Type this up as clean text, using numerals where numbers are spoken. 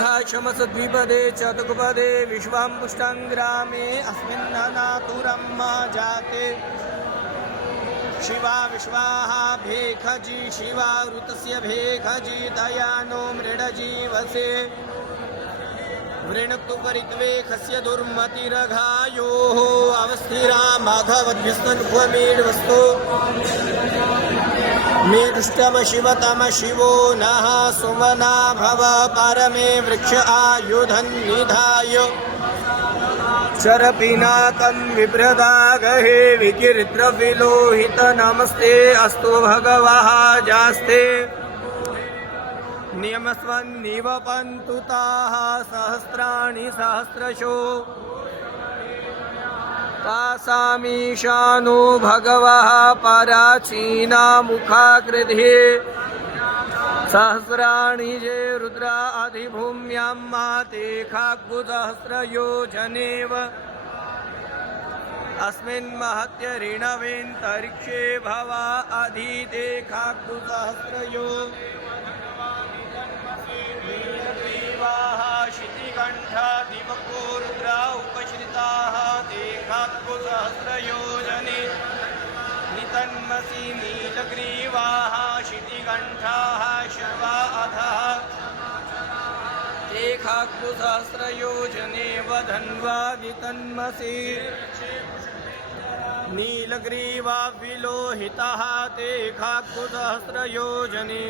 शमसद्विपदे चतुष्पदे विश्वाम्पुष्टाङ्ग्रामे अस्मिन्ननातुरं जाते शिवा विश्वाः भेखजी शिवा ऋतस्य भेखजी दयानो मृडजीवसे वृणक्तु परित्वेखस्य दुर्मतिरघायोः अवस्थिरा माघवद्भिस्तन्भ्वमेढवस्तो मेरुष्टम शिवतम शिवो नः सुमना भव परमे वृक्ष आयुधं निधाय शरपिनाकं विभ्रदागहे विकीर्द्रविलोहित नमस्ते अस्तु भगवः जास्ते नियमस्वन्निवपन्तु ताः सहस्राणि सहस्रशो तासामीशानो भगवः पराचीना मुखाकृधे सहस्राणि जे रुद्रा अधिभूम्यां माते खाग्गुसहस्रयोजनेव अस्मिन् महत्यरिणवेन्तरिक्षे भवा अधीते खाग्गुसहस्रयो शितिकण्ठा दिवको रुद्रा उपश्रिताः ते खाग्गुसहस्रयोजने नितन्मसि नीलग्रीवाः शितिकण्ठाः शर्वा अधः ते खाग्गुसहस्रयोजने वधन्वा वितन्मसि नीलग्रीवा विलोहितः ते खाग्गुसहस्रयोजने